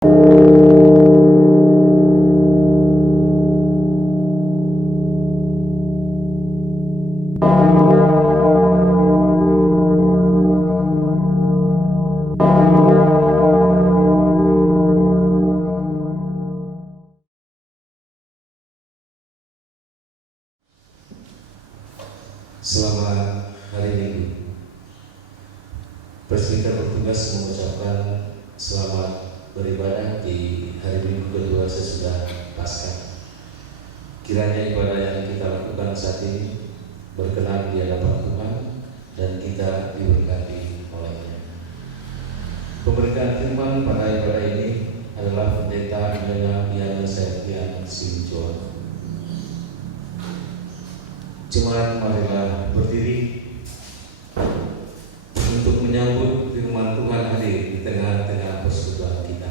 Selamat hari Minggu. Presbiter bertugas mengucapkan selamat beribadah di hari Minggu kedua sesudah Paskah. Kiranya ibadah yang kita lakukan saat ini berkenan di hadapan Tuhan dan kita diberkati oleh-Nya. Pemberitaan firman pada ibadah ini adalah Pendeta Ian Septian Simjono. Jemaat, marilah berdiri untuk menyambut firman Tuhan hadir di tengah-tengah persekutuan kita.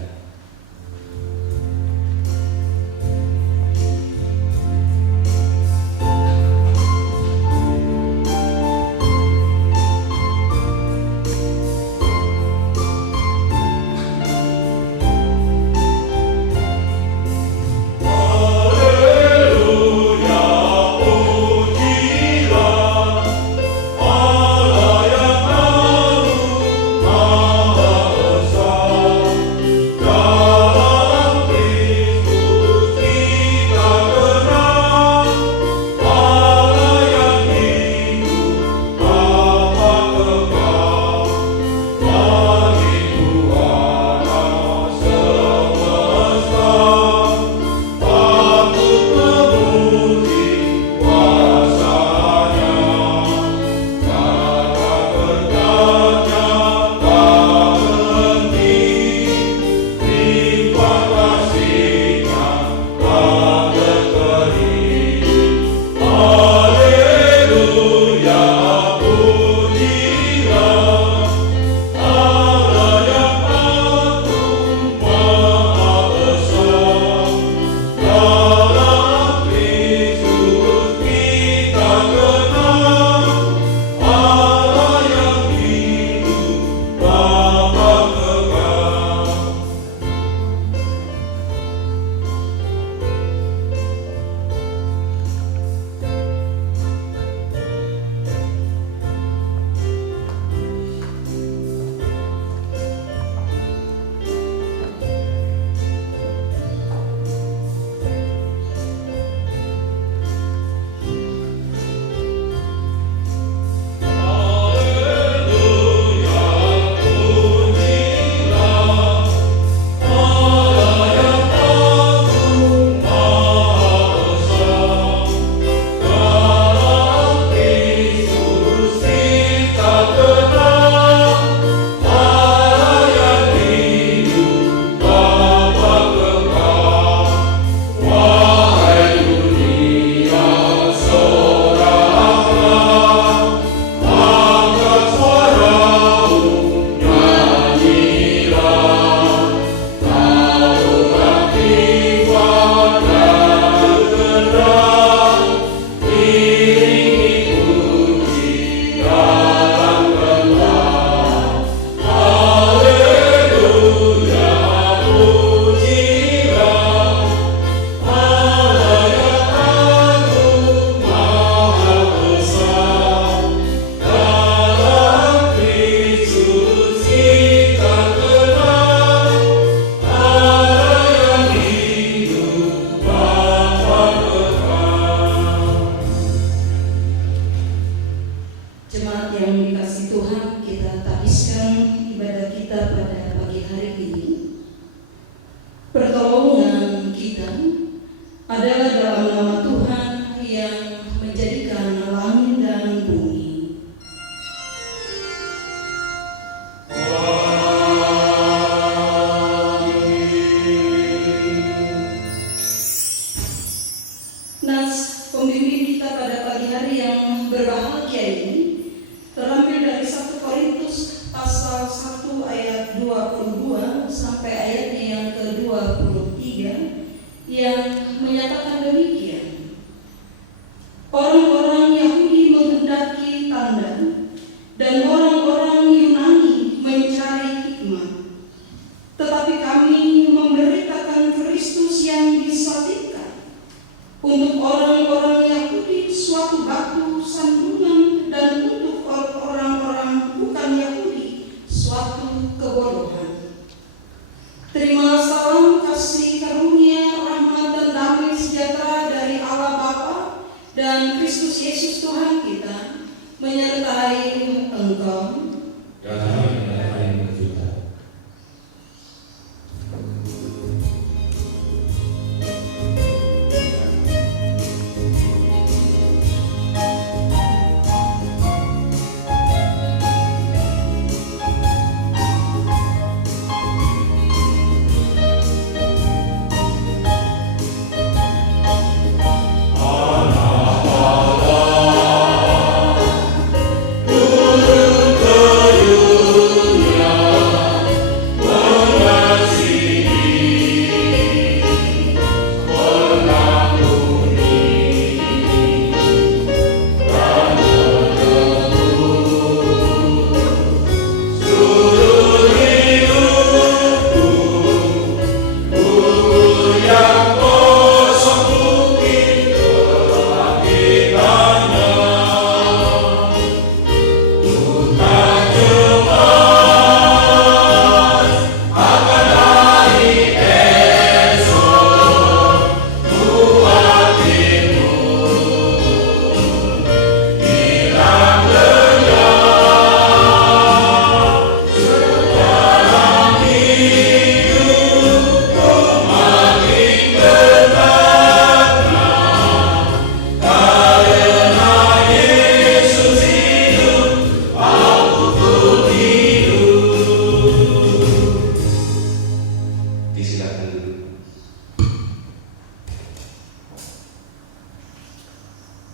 Terimalah salam kasih karunia, rahmat dan damai sejahtera dari Allah Bapa dan Kristus Yesus Tuhan kita menyertai engkau. Dan menyertai kita.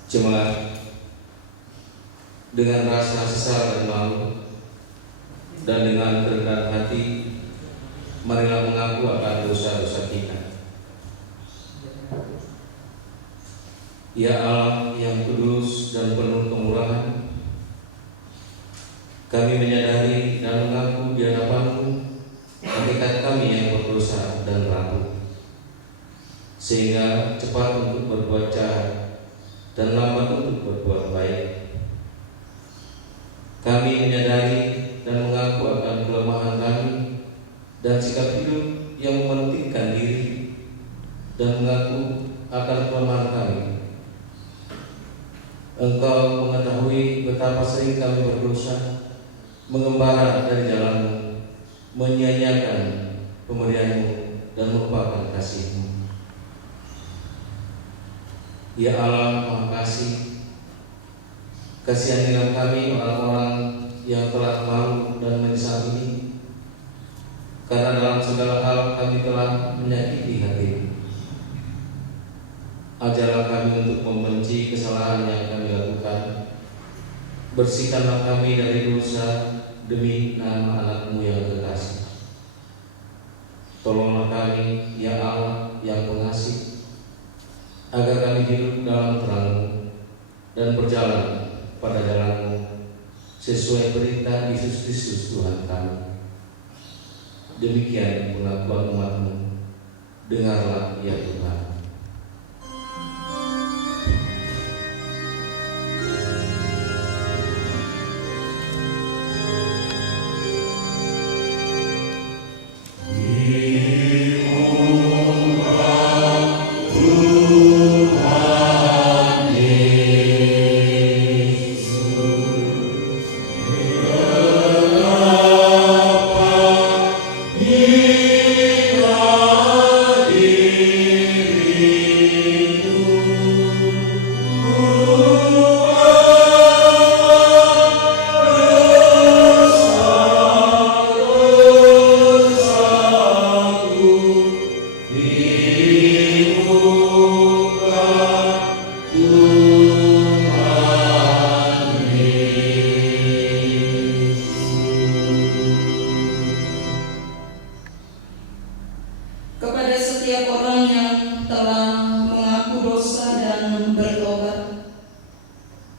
Jemaat, dengan rasa sesal dan malu dan dengan kerendahan hati, marilah mengaku akan dosa-dosa kita. Ya Allah yang kudus dan penuh kemurahan, kami menyadari dan mengaku di hadapan-Mu hakikat kami yang berdosa dan rapuh, sehingga cepat untuk berbuat jahat dan lambat untuk berbuat baik. Kami menyadari dan mengaku akan kelemahan kami dan sikap hidup yang mementingkan diri, dan mengaku akan kelemahan kami. Engkau mengetahui betapa sering kami berdosa, mengembara dari jalan-Mu, menyia-nyiakan pemberian-Mu dan melupakan kasih-Mu. Ya Allah Maha Kasih, kasihanilah kami orang-orang yang telah malu dan menyesal ini, karena dalam segala hal kami telah menyakiti hati-Mu. Ajarlah kami untuk membenci kesalahan yang kami lakukan. Bersihkanlah kami dari dosa demi nama anak-Mu yang kekasih. Tolonglah kami, ya Allah yang pengasih, agar kami hidup dalam terang-Mu dan berjalan pada jalan-Mu sesuai perintah Yesus Kristus Tuhan kami. Demikian pengakuan umat-Mu. Dengarlah ya Tuhan.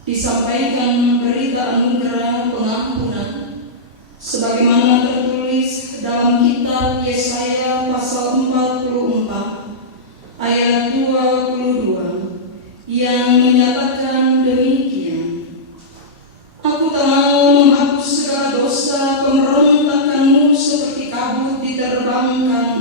disampaikan berita anugerah pengampunan sebagaimana tertulis dalam kitab Yesaya pasal 44 ayat 22 yang menyatakan demikian: Aku tak mau menghapus segala dosa pemberontakanmu seperti kabut diterbangkan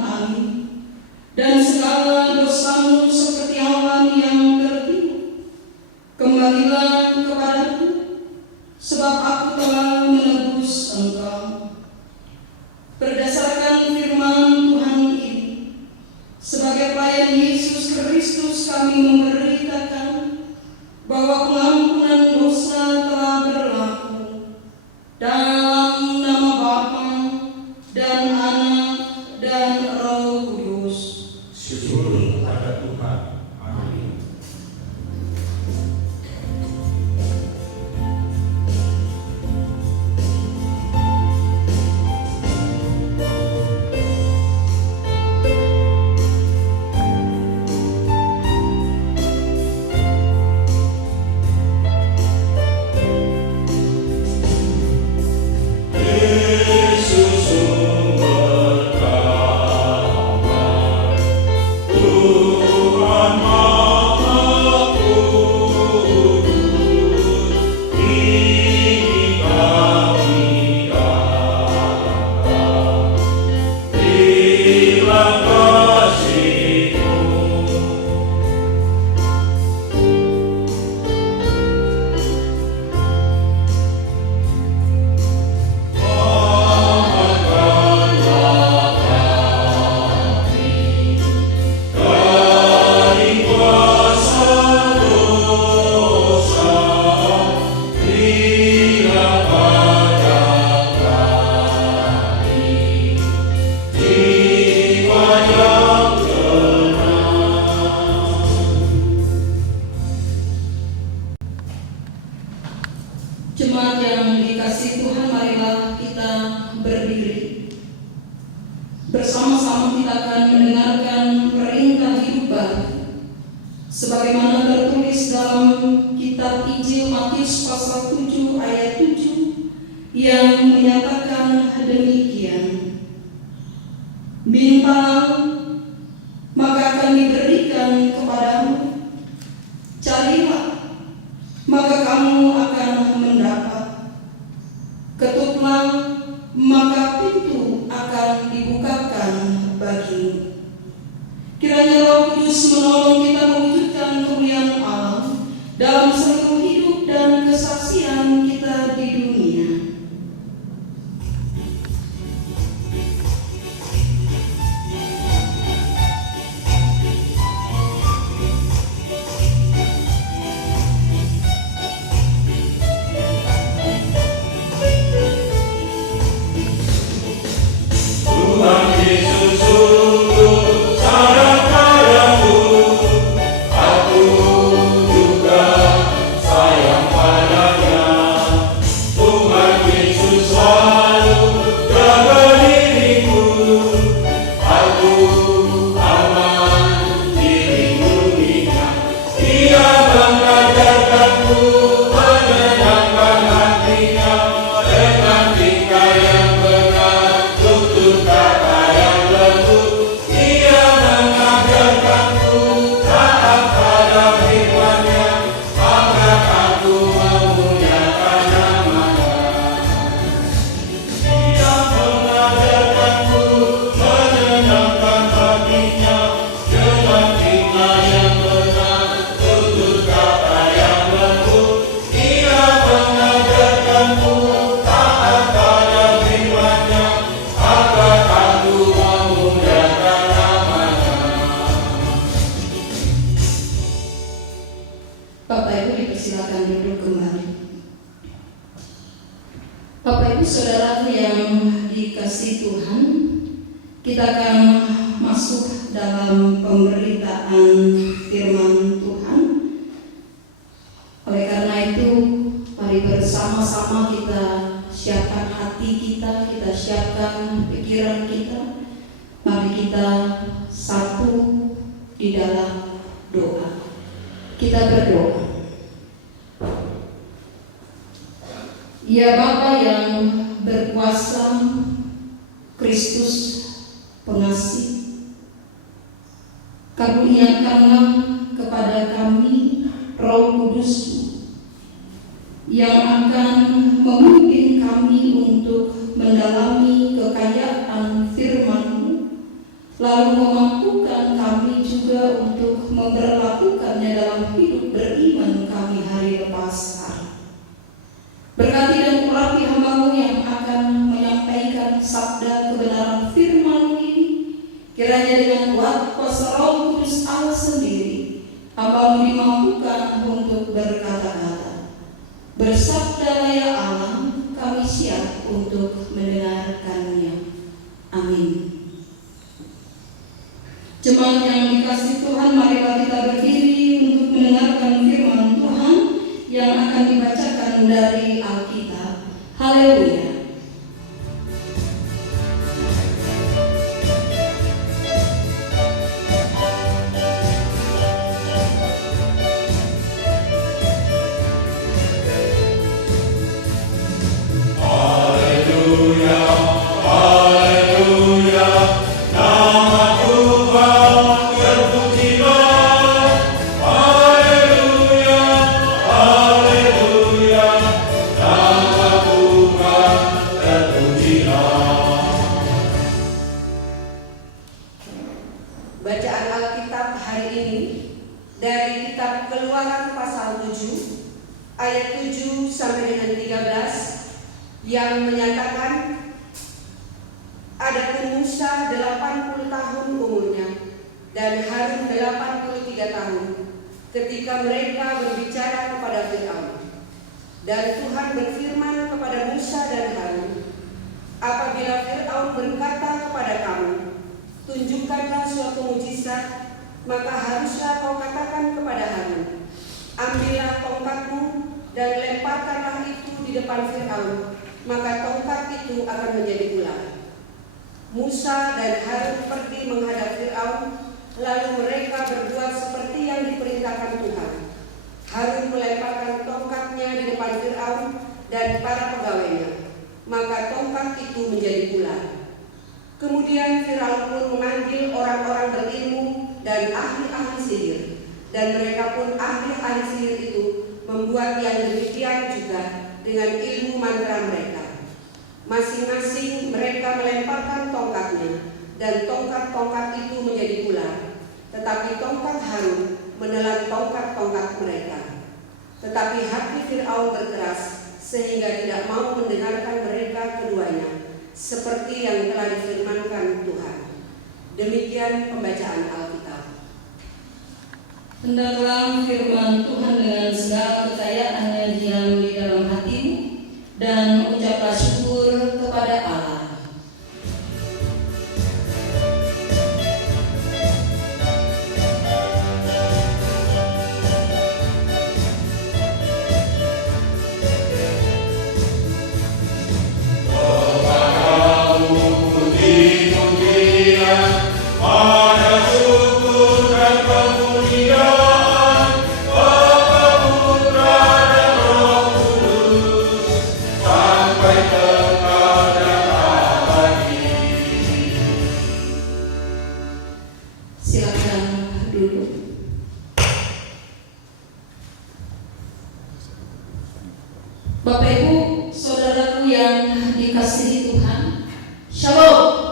sebagaimana tertulis dalam kitab Injil Matius pasal 7 ayat 7 yang menyatakan demikian. Mintalah, maka akan diberikan kepadamu. Carilah, maka kamu akan mendapat. Ketuklah, maka pintu akan dibukakan bagimu. Kiranya Roh Kudus menolong kita mewujudkan kemuliaan Allah dalam seluruh hidup dan kesaksian kita di dunia. Tuhan Yesus sungguh sayang padaku, aku juga sayang padanya. Tuhan Yesus selalu jaga diriku, aku aman dilindunginya. Dia mengajarkanku menyenangkan hatinya dengan tingkah yang benar, tutur kata yang lembut. Dia mengajarkanku taat pada firman-Nya, maka aku memuliakan nama-Nya. Dia mengajarkanku menyenangkan hatinya dengan tingkah yang benar, tutur kata yang lembut. Dia mengajarkanku taat pada firman-Nya, agar aku memuliakan nama-Nya. Bapak Ibu dipersilakan duduk kembali. Bapak Ibu Saudara yang dikasihi Tuhan, kita akan masuk dalam pemberitaan firman Tuhan. Oleh karena itu, mari bersama-sama kita siapkan hati kita siapkan pikiran kita. Mari kita satu di dalam doa. Kita berdoa. Ya Bapa yang berkuasa, Kristus pengasih, karuniakanlah kepada kami Roh Kudus-Mu yang akan memimpin kami untuk mendalami kekayaan firman-Mu, lalu memampukan kami juga untuk memperlakukannya dalam hidup beriman kami hari lepas hari. Berkati dan urapi hamba-Mu yang akan menyampaikan sabda kebenaran firman-Mu ini, kiranya dengan kuat kuasa Roh Kudus Allah sendiri, hamba-Mu dimampukan untuk berkata-kata. Bersabdalah ya Allah, kami siap untuk mendengarkannya. Amin. Jemaat yang dikasihi Tuhan, marilah kita berdiri untuk mendengarkan firman Tuhan yang akan dibacakan dari Alkitab. Haleluya. Haleluya, haleluya, nama Tuhan terpujilah. Haleluya, haleluya, nama Tuhan terpujilah. Bacaan Alkitab hari ini dari kitab Keluaran pasal 7 ayat 7 sampai dengan 13 yang menyatakan, adapun Musa 80 tahun umurnya dan Harun 83 tahun ketika mereka berbicara kepada Fir'aun. Dan Tuhan berfirman kepada Musa dan Harun, apabila Fir'aun berkata kepada kamu, tunjukkanlah suatu mujizat, maka haruslah kau katakan kepada Harun, ambillah tongkatmu dan lemparkanlah itu di depan Fir'aun, maka tongkat itu akan menjadi ular. Musa dan Harun pergi menghadap Fir'aun, lalu mereka berbuat seperti yang diperintahkan dan para pegawainya, maka tongkat itu menjadi ular. Kemudian Firaun pun memanggil orang-orang berilmu dan ahli-ahli sihir, dan mereka pun ahli-ahli sihir itu membuat yang demikian juga dengan ilmu mantra mereka. Masing-masing mereka melemparkan tongkatnya, dan tongkat-tongkat itu menjadi ular, tetapi tongkat Harun menelan tongkat-tongkat mereka. Tetapi hati Firaun berkeras sehingga tidak mau mendengarkan mereka keduanya, seperti yang telah difirmankan Tuhan. Demikian pembacaan Alkitab. Hendaklah firman Tuhan dengan segala kekayaannya diam di dalam hatimu, dan ucaplah syukur kepada Allah. Bapak Ibu, saudaraku yang dikasihi Tuhan, Shalom.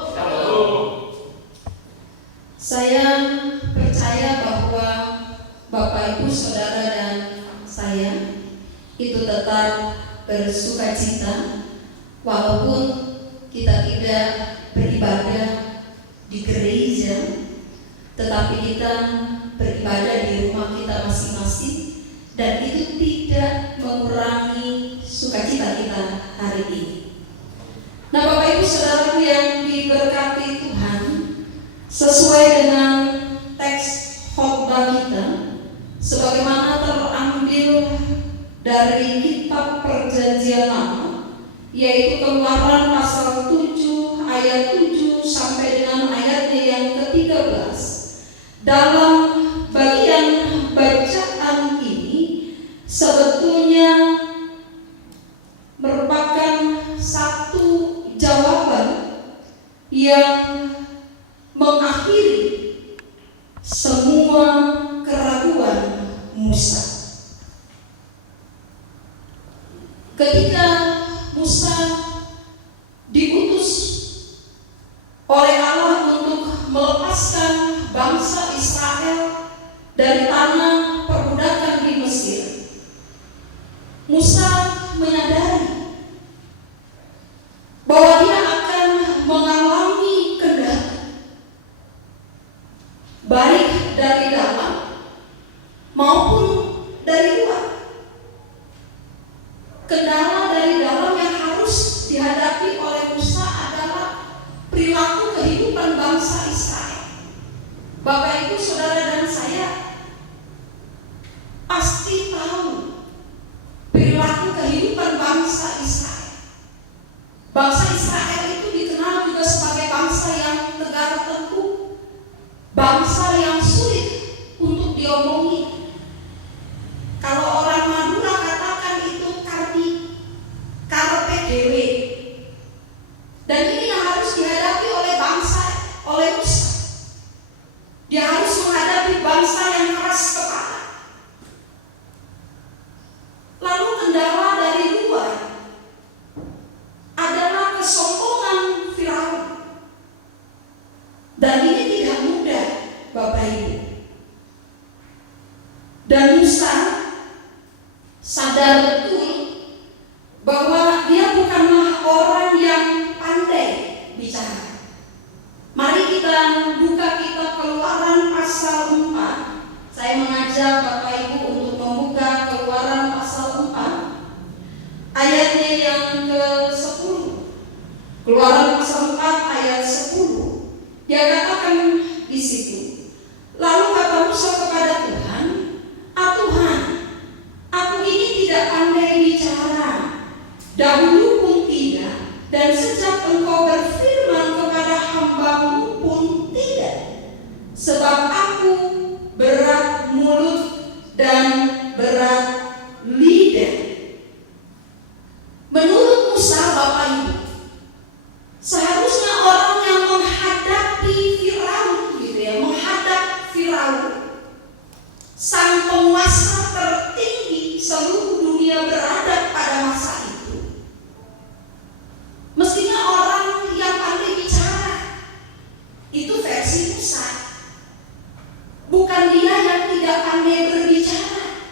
Saya percaya bahwa Bapak Ibu, saudara dan saya itu tetap bersukacita walaupun kita tidak beribadah di gereja, tetapi kita beribadah di rumah kita masing-masing, dan itu tidak mengurangi sukacita kita hari ini. Nah, Bapak Ibu saudaraku yang diberkati Tuhan, sesuai dengan teks khotbah kita sebagaimana terambil dari kitab Perjanjian Lama, yaitu Keluaran pasal 7 ayat 7 sampai dengan ayatnya yang ke-13. Dalam bagian bacaan ini sebetulnya merupakan satu jawaban yang mengakhiri semua keraguan Musa. Ketika Musa diutus oleh Allah untuk melepaskan bangsa Israel dari tanah perbudakan di Mesir, Musa menyadari bahwa dia akan mengalami kendala, baik dari dalam maupun dari luar. Kendala dari dalam yang harus dihadapi oleh Musa adalah perilaku kehidupan bangsa Israel. Bapak Ibu saudara dan saya pasti tahu perilaku kehidupan bangsa Israel. Bangsa Israel itu dikenal juga sebagai bangsa yang negara tengkuk, bangsa yang sulit untuk diomongi. Kalau orang Madura katakan itu karpe dewe. Dan ini yang harus dihadapi oleh bangsa, oleh Musa. Dia harus menghadapi bangsa yang keras kepala. Lalu kendala dari luar adalah kesombongan Firaun. Dan ini tidak mudah, Bapak Ibu. Dan Musa sadar betul bahwa dia bukanlah orang yang pandai bicara. Mari kita buka kitab Keluaran pasal 4. Saya mengajak Bapak Ibu untuk membuka Keluaran pasal 4 ayatnya yang ke-10. Keluaran pasal 4 ayat 10. Dia katakan di situ, lalu kata Musa kepada Tuhan, Tuhan, aku ini tidak pandai bicara, dahulu pun tidak, dan sejak Engkau berfirman kepada hamba-Mu pun tidak, sebab aku berat mulut bukan dia yang tidak pandai berbicara.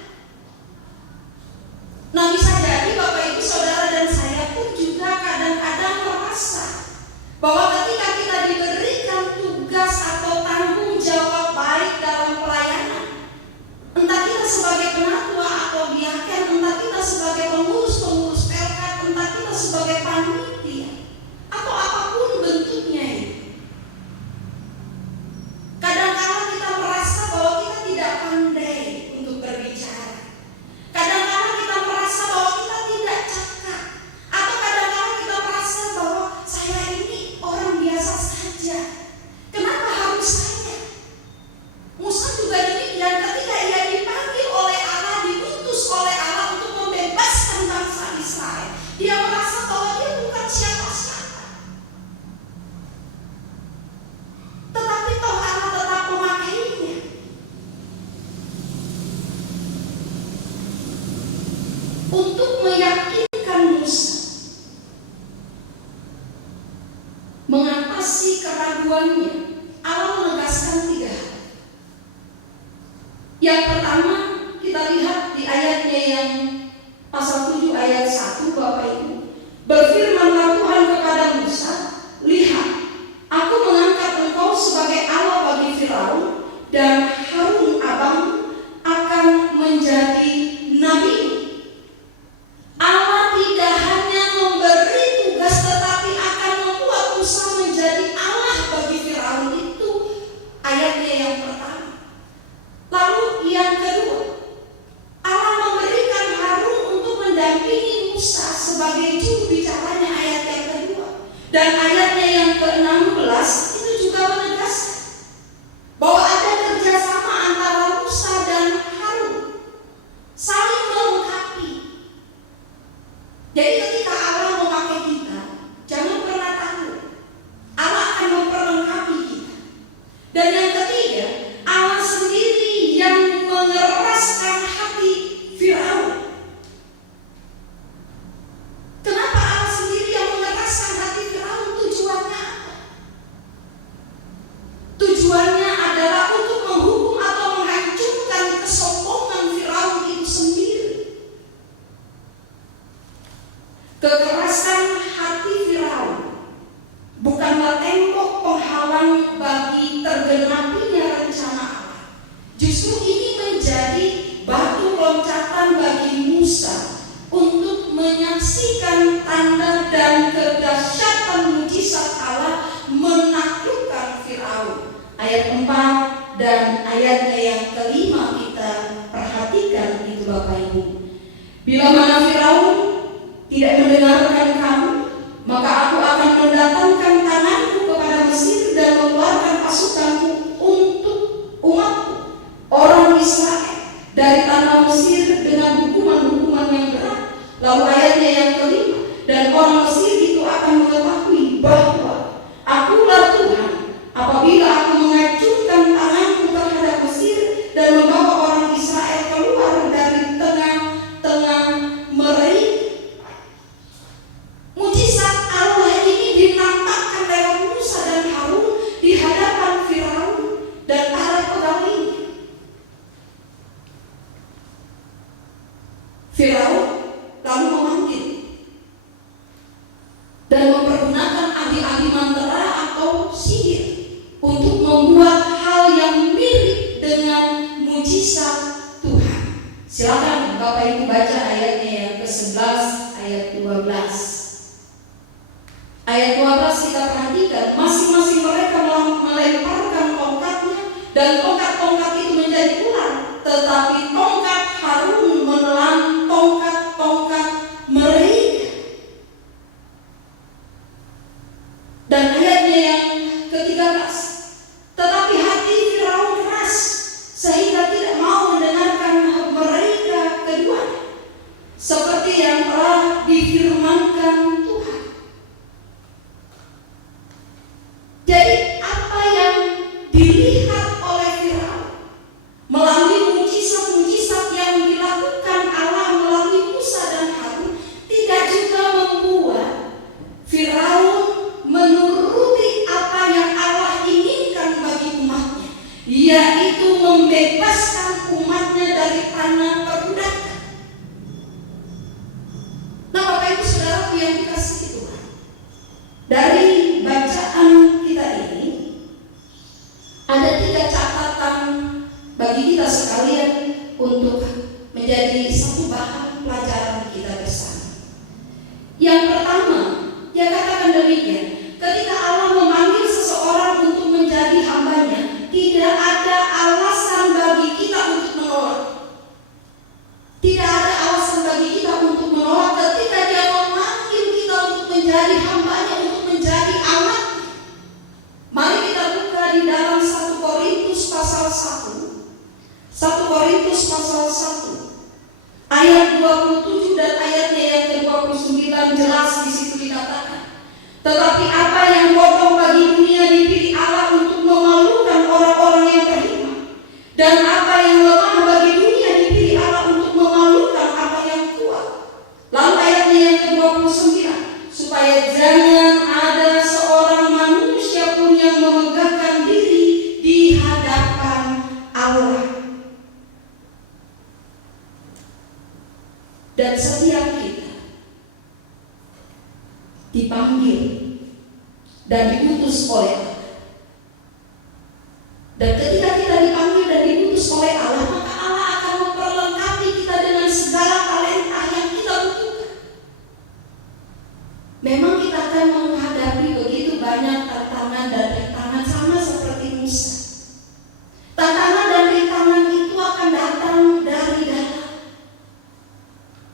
Nah, bisa jadi Bapak Ibu Saudara dan saya pun juga kadang-kadang merasa bahwa ketika kita diberikan tugas atau tanggung jawab baik dalam pelayanan, entah kita sebagai penatua atau diaken, entah kita sebagai pengurus pelkat, entah kita sebagai panitia, atau apapun bentuknya ini, kadang-kadang kita merasa bahwa kita tidak pandai untuk berbicara. Kadang-kadang kita merasa bahwa kita tidak cakap, atau kadang-kadang kita merasa bahwa saya ini orang biasa saja. Kenapa harus saya? Musa juga demikian, ketika ia dipanggil oleh Allah, diutus oleh Allah untuk membebaskan bangsa Israel, dia merasa bahwa dia bukan siapa-siapa. Tetapi toh Allah tetap memakainya. Untuk meyakinkan Musa mengatasi keraguannya, Allah menegaskan 3 hal. Yang pertama, kita lihat di ayatnya yang pasal 7 ayat 1, Bapak Ibu. Berfirmanlah Tuhan kepada Musa, lihat, aku mengangkat engkau sebagai Allah bagi Firaun, dan Harun abang akan menjadi nabi. Allah tidak hanya memberi tugas, tetapi akan membuat Musa menjadi Allah bagi Firaun. Itu ayatnya yang pertama. Lalu yang kedua, Allah memberikan Harun untuk mendampingi Musa sebagai juru bicaranya, ayat yang kedua. Dan ayatnya yang ke-16 itu juga menegaskan bahwa ada kerjasama antara Musa dan Harun, saling melengkapi. Jadi ketika Allah memakai kita, jangan pernah takut, Allah akan memperlengkapi kita. Dan yang ketiga, Allah sendiri yang mengeraskan hati Firaun. Kenapa Allah sendiri yang mengeraskan hati Firaun? Tujuannya apa? Tujuannya adalah untuk menghukum atau menghancurkan kesombongan Firaun itu sendiri. Kekerasan hati Firaun bukanlah tembok penghalang bagi tergenapinya rencana Allah. Justru ini menjadi batu loncatan bagi Musa untuk menyaksikan tanda dan kedahsyatan mujizat Allah menaklukkan Firaun. Ayat 4 dan ayatnya yang kelima kita perhatikan itu, Bapak Ibu. Bila mana Firaun tidak mendengarkan kamu, maka aku akan mendatangkan tanganku kepada Mesir dan mengeluarkan pasukanku untuk umatku, orang Israel, dari tanah Mesir dengan hukuman-hukuman yang berat. Lalu ayatnya yang kelima, dan orang Mesir itu akan mengetahui bahwa akulah Tuhan apabila aku mengacungkan tanganku terhadap Mesir dan membawa orang Israel keluar dari tengah-tengah mereka. Mujizat Allah ini dinampakkan lewat Musa dan Harun di hadapan Firaun dan para pegawainya. Firaun lalu memanggil dan mempergunakan ahli-ahli mantra atau sihir untuk membuat hal yang mirip dengan mujizat Tuhan. Silakan Bapak Ibu baca ayatnya yang ke-11 ayat 12. Ayat 12 kita perhatikan, masing-masing mereka melemparkan tongkatnya dan tongkat-tongkat itu menjadi ular, tetapi tongkat Harun menelan tongkat-tongkat mereka. Dan ayatnya yang ke-13, tetapi hati Firaun keras sehingga tidak mau mendengarkan mereka keduanya, seperti yang telah difirmankan Tuhan. Jadi apa yang dilihat oleh Firaun melalui mujizat-mujizat yang dilakukan yaitu membebaskan umatnya dari tanah perbudakan. Nah, Bapak Ibu Saudara yang dikasihi Tuhan, dari bacaan kita ini ada 3 catatan bagi kita sekalian untuk menjadi satu bahan pelajaran kita bersama. Yang pertama, dia katakan demikian, ketika Allah memanggil seseorang untuk menjadi hambanya, tidak ada alasan bagi kita untuk menolak. Tidak ada alasan bagi kita untuk menolak ketika dia memanggil kita untuk menjadi hambanya, untuk menjadi anak. Mari kita buka di dalam 1 Korintus pasal 1. 1 Korintus pasal 1 ayat 27 dan ayatnya yang ke-29 jelas di situ dikatakan, tetapi apa yang bodoh bagi dunia dipilih Allah untuk memalukan orang-orang yang beriman, dan apa yang lemah bagi dunia dipilih Allah untuk memalukan apa yang kuat. Lalu ayatnya yang ke-29, supaya jangan ada seorang manusia pun yang memegahkan diri di hadapan Allah. Dan setiap kita dipanggil dan diutus oleh Allah. Dan ketika kita dipanggil dan diutus oleh Allah, maka Allah akan memperlengkapi kita dengan segala talenta yang kita butuhkan. Memang kita akan menghadapi begitu banyak tantangan dan rintangan, sama seperti Musa. Tantangan dan rintangan itu akan datang dari dalam.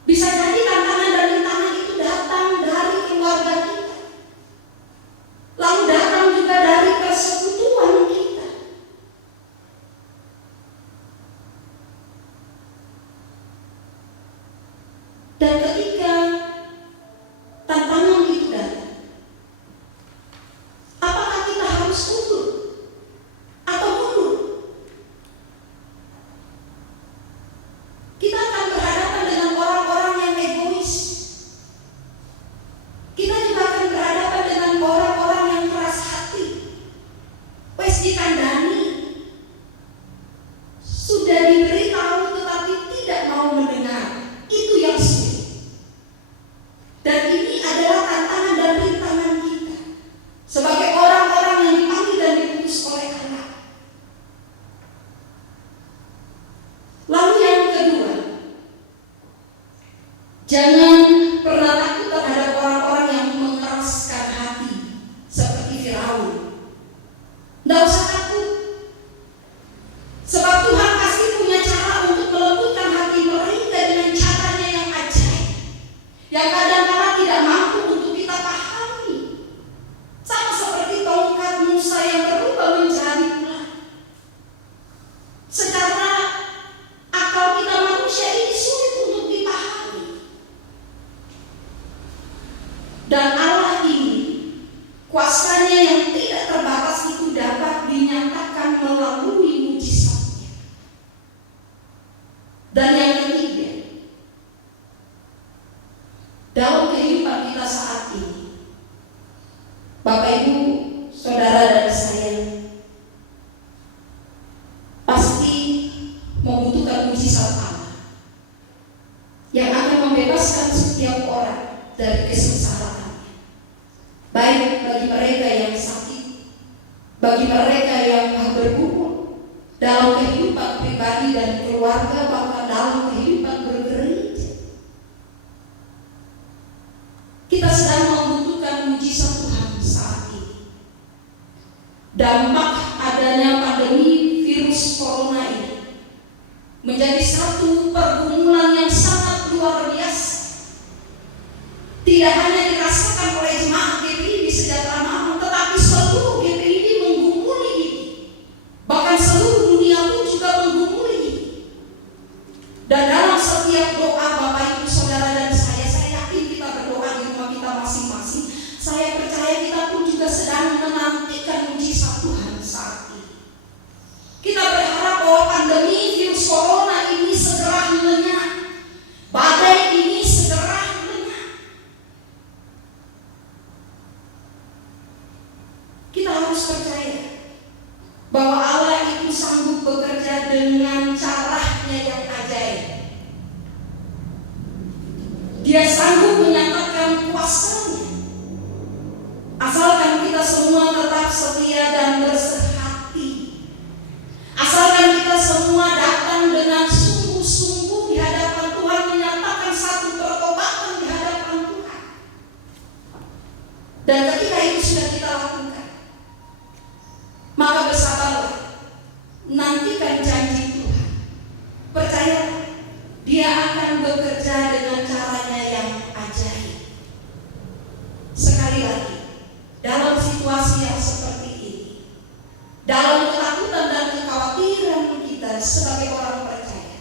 Bisa jadi tantangan dan rintangan itu datang dari keluarga kita, lalu datang juga dari persekutuan kita. Dan ketika tantangan itu datang, apakah kita harus undur atau mundur? Kita akan berhadapan dengan orang-orang yang egois. Kita juga akan berhadapan dengan orang-orang yang keras hati. Wes dikandani, sudah diberitahu tetapi tidak mau mendengar. Itu yang sulit. Dan ini adalah tantangan dan rintangan kita sebagai orang-orang yang dipanggil dan diutus oleh Allah. Lalu yang kedua, jangan pernah takut terhadap orang-orang yang mengeraskan hati seperti Firaun. Tidak usah takut, sebab Tuhan pasti punya cara untuk melembutkan hati mereka dengan caranya yang ajaib, yang kadang-kadang tidak mampu untuk kita pahami. Sama seperti tongkat Musa yang berubah menjadi ular. Secara akal kita manusia ini sulit untuk dipahami. Dan Allah ini, kuasanya yang tidak terbatas itu dapat dinyatakan melalui mujizatnya. Dan yang ketiga, dalam kehidupan kita saat ini, Bapak Ibu, Saudara dan saya pasti membutuhkan mujizat Allah yang akan membebaskan setiap orang dari kesesaraannya. Baik bagi mereka yang sakit, bagi mereka yang bergumul dalam kehidupan pribadi dan keluarga, bahkan dalam kehidupan bergereja. Kita sedang membutuhkan mujizat Tuhan saat ini. Dampak adanya pandemi virus corona ini menjadi satu pergumulan yang sangat luar biasa. Tidak hanya dirasakan oleh jemaat GPI di Sejahtera Makmur, tetapi seluruh GPI menggumuli ini. Bahkan seluruh dunia pun juga menggumuli ini. Dan dalam setiap doa Bapak Ibu Saudara dan saya yakin kita berdoa di rumah kita masing-masing. Saya percaya kita pun juga sedang menantikan mujizat Tuhan saat ini. Kita berharap bahwa pandemi virus corona ini segera lenyap, badai ini segera lenyap. Kita harus percaya bahwa Allah itu sangat menyatakan kuasanya. Asalkan kita semua tetap setia dan bersehati. Asalkan kita semua datang dengan sungguh-sungguh di hadapan Tuhan, menyatakan satu pertobatan di hadapan Tuhan. Dan ketika itu sudah kita lakukan, maka bersabarlah, nantikan janji Tuhan. Percayalah, Dia akan bekerja dengan caranya yang ajaib. Sekali lagi, dalam situasi yang seperti ini, dalam ketakutan dan kekhawatiran kita sebagai orang percaya,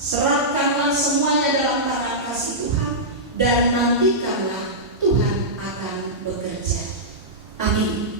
serahkanlah semuanya dalam tangan kasih Tuhan dan nantikanlah Tuhan akan bekerja. Amin.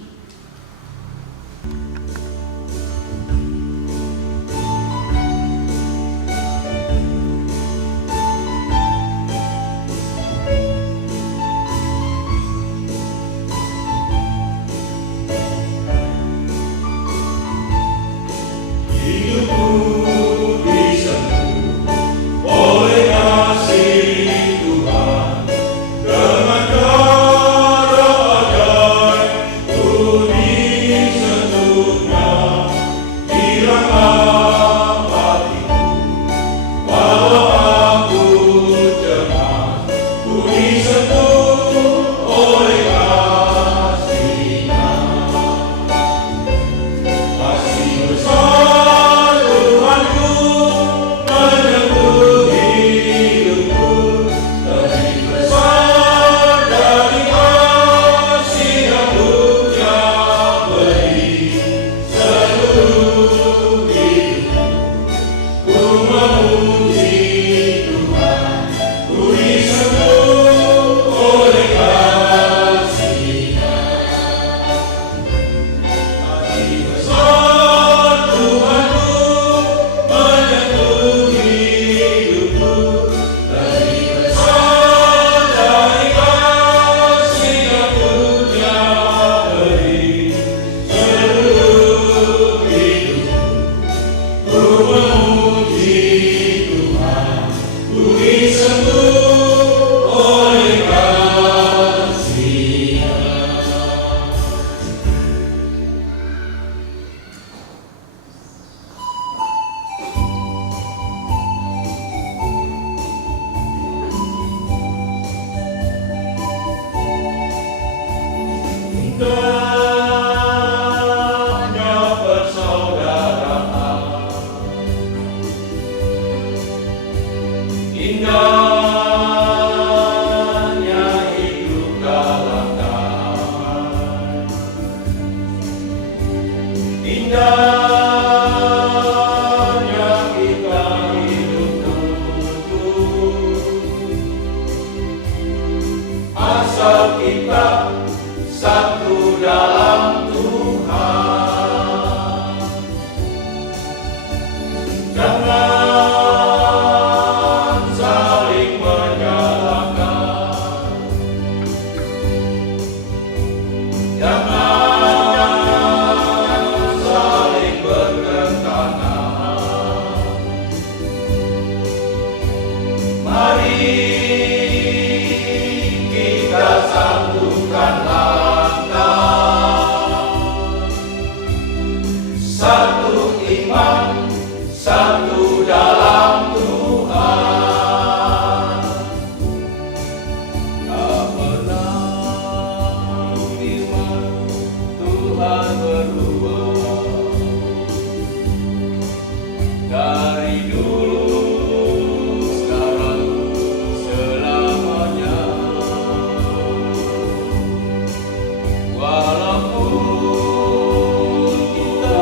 Walaupun kita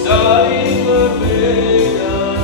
saling berbeda,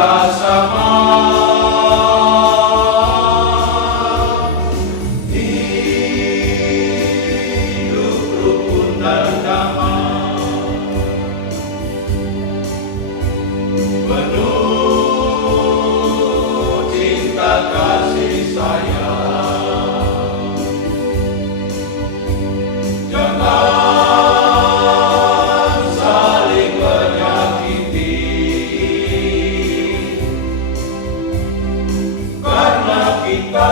kita sama hidup rukun dan damai, penuh cinta kasih sayang. Jangan saling menyakiti, karena kita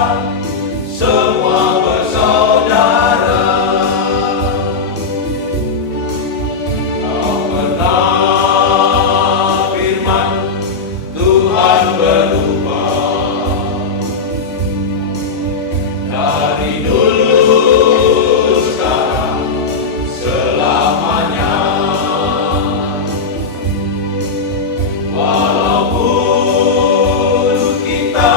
semua bersaudara. Kau pernah firman Tuhan berubah dari dulu, sekarang, selamanya. Walaupun kita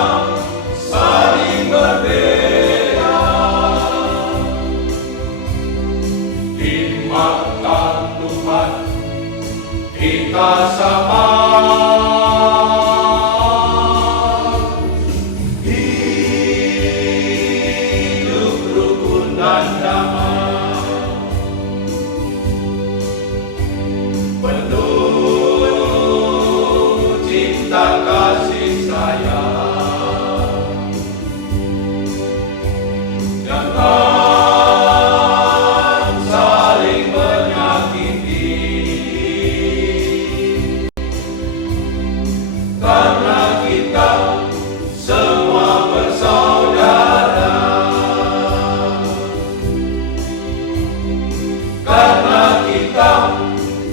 saling berbeda, firman Tuhan kita sama. Hidup rukun dan damai, penuh cinta kasih sayang. Jangan saling menyakiti, karena kita semua bersaudara. Karena kita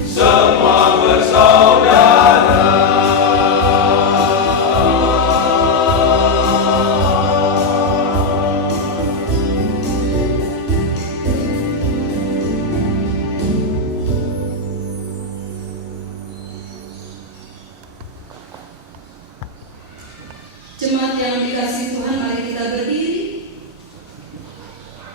semua bersaudara. Jemaat yang dikasihi Tuhan, mari kita berdiri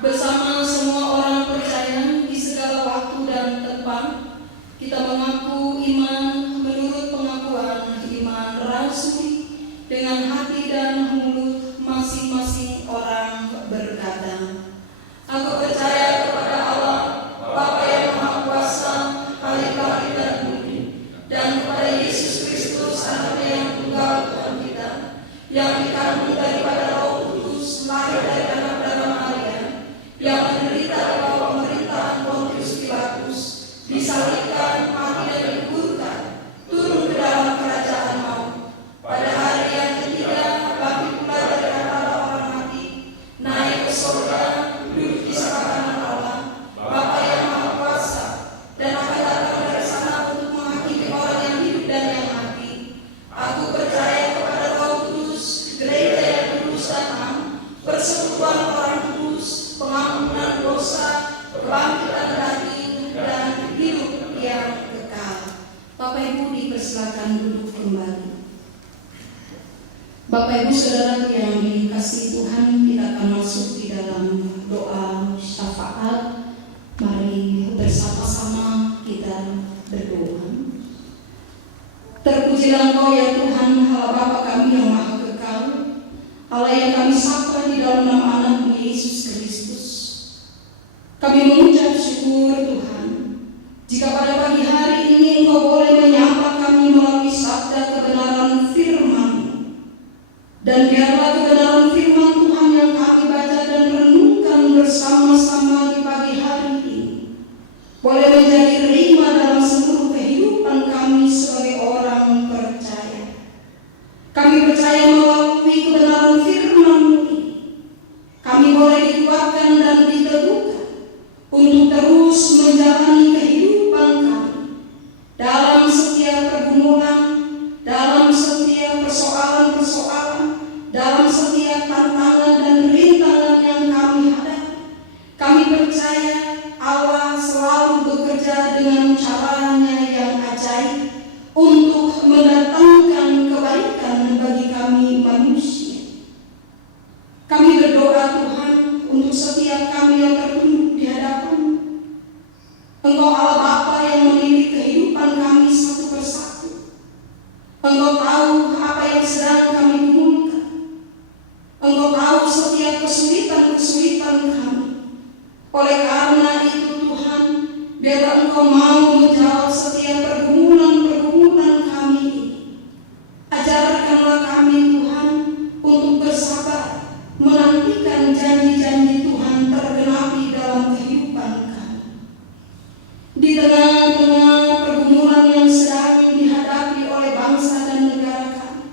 bersama semua orang percaya di segala waktu dan tempat. Kita mengaku iman menurut pengakuan iman rasuli dengan hati dan mulut masing-masing orang berkata, aku percaya kepada Allah, Bapa yang Maha Kuasa, Khalik dan bumi, dan kepada Yesus Kristus, Anaknya yang tunggal Tuhan kita, yang dikandung daripada Roh Kudus, lahir dari anak darah Maria, yang menderita di bawah pemerintahan Pontius Pilatus, disalibkan, mati dan dikuburkan, turun ke dalam kerajaan maut. Pada hari yang ketiga, bangkit pula dari antara orang mati, naik ke surga, duduk di sebelah kanan Allah, Bapa yang Maha Kuasa, dan akan datang dari sana untuk menghakimi orang yang hidup dan yang mati. Aku percaya kepada Roh Kudus, gereja yang kudus dan am, persekutuan orang kudus, pengampunan dosa, kebangkitan daging, dan hidup yang kekal. Bapak Ibu dipersilakan duduk kembali. Bapak Ibu Saudara yang dikasihi Tuhan, kita akan masuk di dalam doa syafaat. Mari bersama-sama kita berdoa. Terpujilah Engkau ya Tuhan, Allah Bapa kami yang Maha Kekal, Allah yang kami sapa di dalam nama Anak-Mu Yesus Kristus. Kami mengucap syukur Tuhan, jika pada pagi hari ini Engkau boleh menyapa kami melalui sabda kebenaran firman-Mu. Dan biarlah kebenaran firman Tuhan yang kami baca dan renungkan bersama-sama di pagi hari ini boleh menjadi rima dalam seluruh kehidupan kami sebagai orang percaya. Kami percaya melalui kebenaran firman-Mu ini, kami boleh dikuatkan dan diteguhkan untuk terus menjalani kehidupan kami dalam setiap pergumulan, dalam setiap persoalan-persoalan, dalam setiap tantangan dan rintangan yang kami hadapi. Kami percaya Allah selalu bekerja dengan caranya yang ajaib untuk mendatangkan kebaikan bagi kami manusia. Kami berdoa Tuhan untuk setiap kami yang tertunduk di hadapan Engkau Allah Bapa yang memiliki kehidupan kami satu persatu. Engkau tahu Oleh karena itu Tuhan, biarlah Engkau mau menjawab setiap pergumulan-pergumulan kami ini. Ajarkanlah kami Tuhan untuk bersabar, menantikan janji-janji Tuhan tergenapi dalam kehidupan kami. Di tengah-tengah pergumulan yang sedang dihadapi oleh bangsa dan negara kami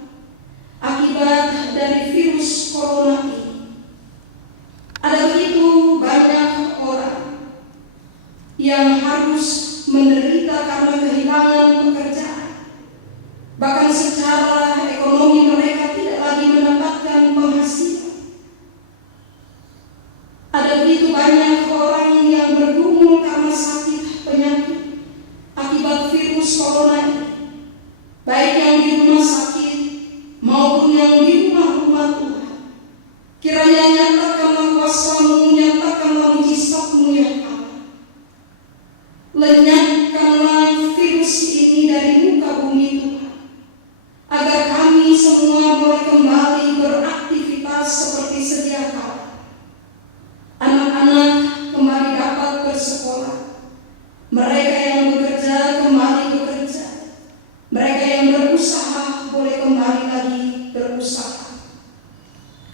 akibat dari virus corona ini, ada begitu banyak orang yang harus menderita karena kehilangan pekerjaan. Bahkan secara ekonomi mereka tidak lagi mendapatkan penghasilan. Ada begitu banyak orang yang bergumul karena sakit penyakit akibat virus corona ini, baik yang di rumah sakit maupun yang di rumah-rumah Tuhan. Kiranya nyatakanlah kuasa-Mu, nyatakanlah mujizat-Mu ya Allah. Lenyapkanlah virus ini dari muka bumi Tuhan, agar kami semua boleh kembali beraktivitas seperti sedia kala. Anak-anak kembali dapat bersekolah, mereka yang bekerja kembali bekerja, mereka yang berusaha boleh kembali lagi berusaha.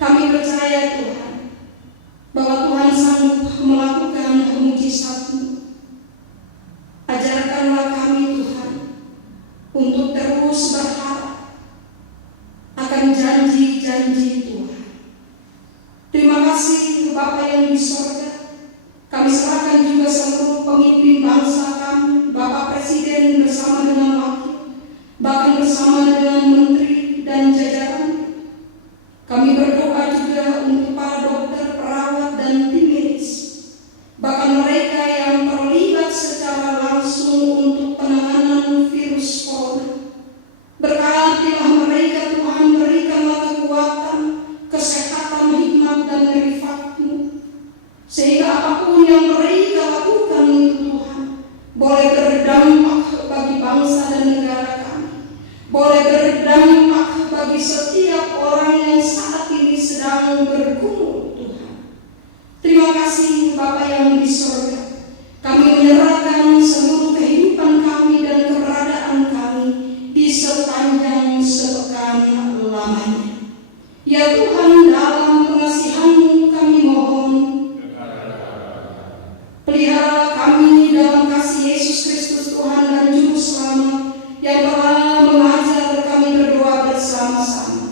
Kami percaya Tuhan, bahwa Tuhan sanggup melakukan mujizat-Mu. Ajarkanlah kami Tuhan untuk terus berharap akan janji-janji Tuhan. Terima kasih Bapa yang di sorga. Kami serahkan juga seluruh pemimpin bangsa kami, Bapak Presiden bersama dengan wakil, bahkan bersama dengan menteri dan jajaran. Kami berdoa juga untuk para dokter, perawat, dan tim medis, bahkan mereka yang terlibat secara langsung untuk penanganan virus corona. Berkatilah mereka Tuhan, berikanlah kekuatan, kesehatan, hikmat, dan rifat-Mu, sehingga apapun yang mereka lakukan itu Tuhan boleh berdampak bagi bangsa dan negara kami, boleh berdampak bagi setiap orang yang saat ini sedang bergumul Tuhan. Terima kasih Bapa yang di sorga. Kami menyerahkan seluruh kehidupan kami dan keberadaan kami di sepanjang sepekan lamanya. Ya Tuhan, dalam pengasihan-Mu kami mohon, pelihara kami dalam kasih Yesus Kristus Tuhan dan Juru Selamat yang telah mengajar kami berdoa bersama-sama.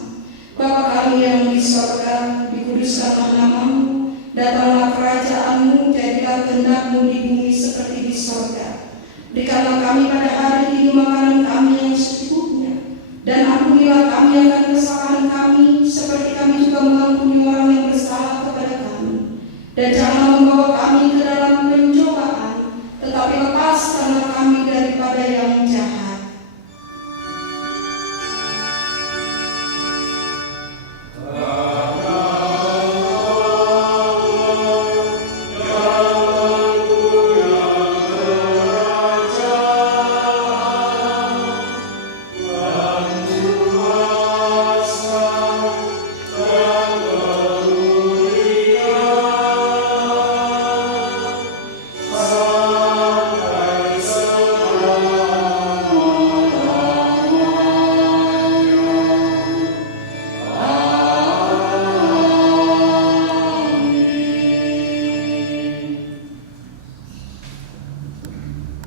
Bapa kami yang di sorga, dikuduskanlah nama-Mu, datanglah kerajaan-Mu, jadilah kehendak-Mu di bumi seperti di sorga. Berikanlah kami pada hari ini makanan kami yang secukupnya, dan ampunilah kami akan kesalahan kami, seperti kami juga mengampuni orang yang bersalah kepada kami. Dan jangan membawa kami ke dalam pencobaan, tetapi lepaskanlah kami daripada yang jahat.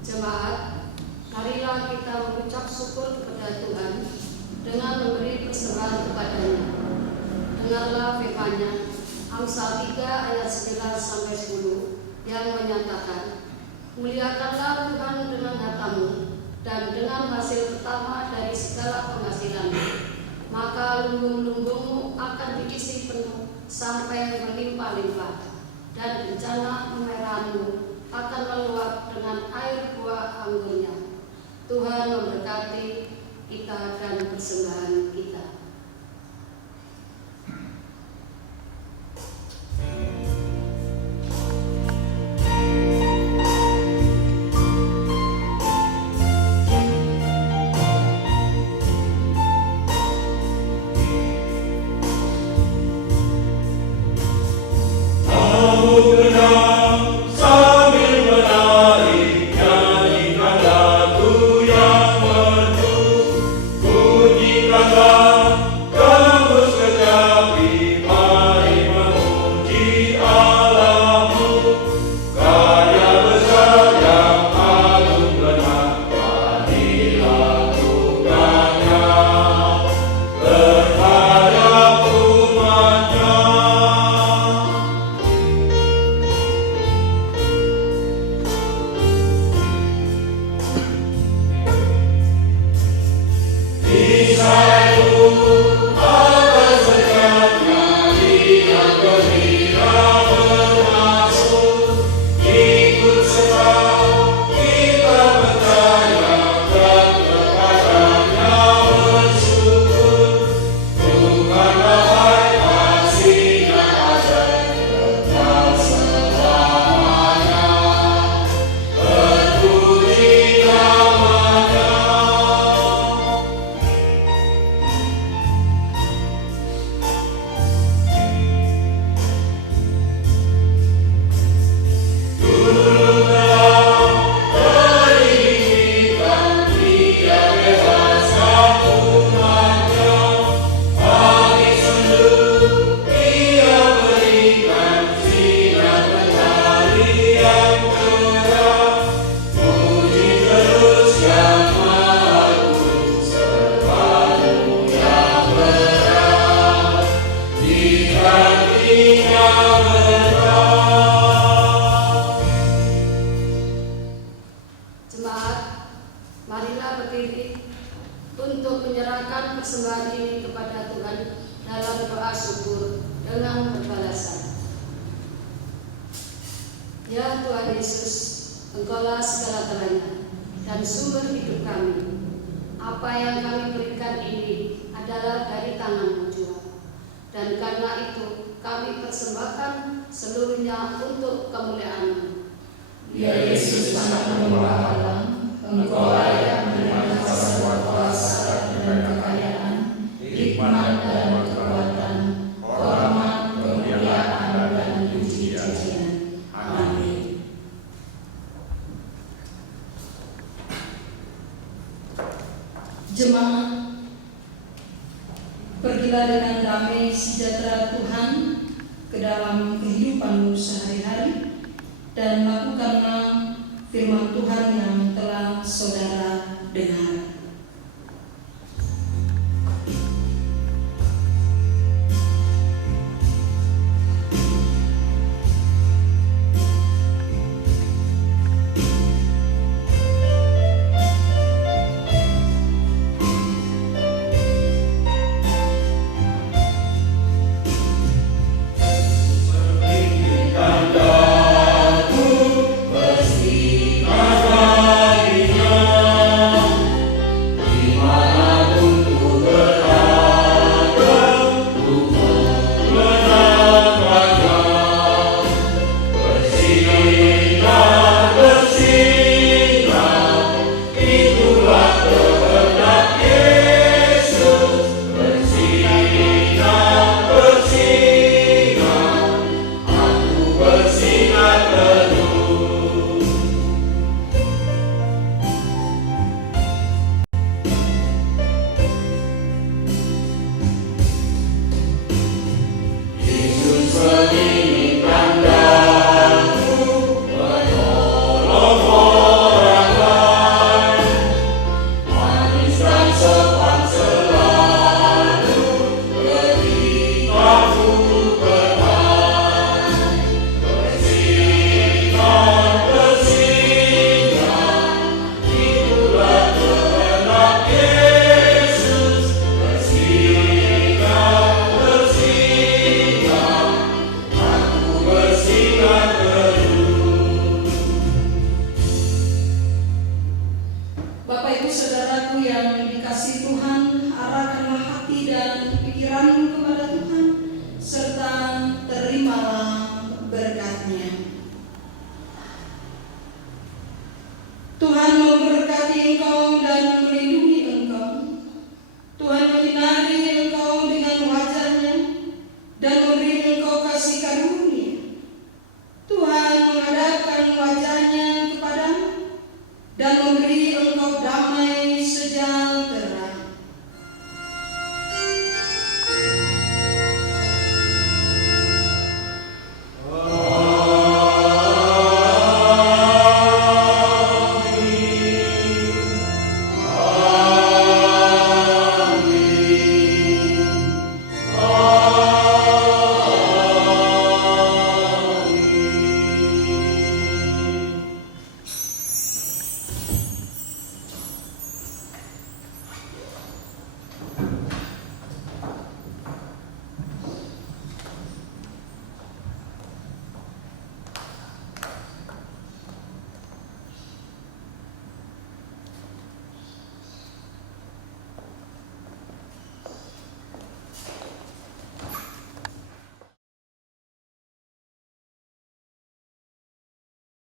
Jemaat, marilah kita mengucap syukur kepada Tuhan dengan memberi persembahan kepada-Nya. Dengarlah firman-Nya, Amsal 3 ayat 9-10 yang menyatakan, muliakanlah Tuhan dengan hartamu dan dengan hasil pertama dari segala penghasilanmu, maka lumbung-lumbungmu akan diisi penuh sampai berlimpah-limpah, dan bencana kemerahanmu akan meluap dengan air buah anggurnya. Tuhan memberkati kita dan persembahan kita. Anugerah Ya Tuhan Yesus, Engkaulah segala-galanya dan sumber hidup kami. Apa yang kami berikan ini adalah dari tangan-Mu jua. Dan karena itu kami persembahkan seluruhnya untuk kemuliaan-Mu. Ya Yesus, Anak Tunggal Allah, Engkaulah yang menerima semua kuasa dan kekayaan, hikmat dan kekuatan, hormat, kemuliaan dan puji-pujian. Amin. Jemaat, pergilah dengan damai sejahtera Tuhan ke dalam kehidupanmu sehari-hari dan lakukanlah firman Tuhan yang telah saudara dengar.